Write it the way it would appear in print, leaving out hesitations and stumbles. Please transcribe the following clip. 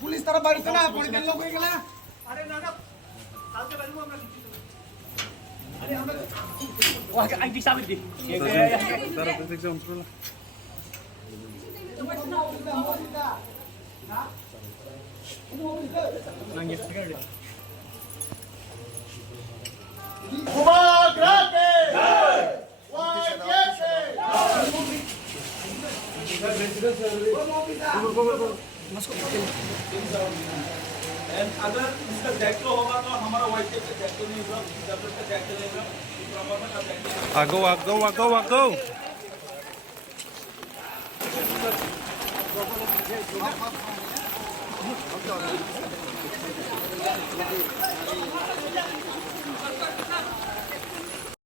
पुलिस तरफ बाहर चला कोणी गेलो कोणी गेला अरे नाना चालते बाजू আমরা अरे हम वाह आईडी साबित दी सर प्रोटेक्शन उतरला nangi sekali Kumagrate jai And अगर इसका जैक्टो होगा तो हमारा व्हाइट टेप का जैक्टो नहीं होगा, डबल का जैक्टो नहीं होगा, प्रॉपर का जैक्टो। Go.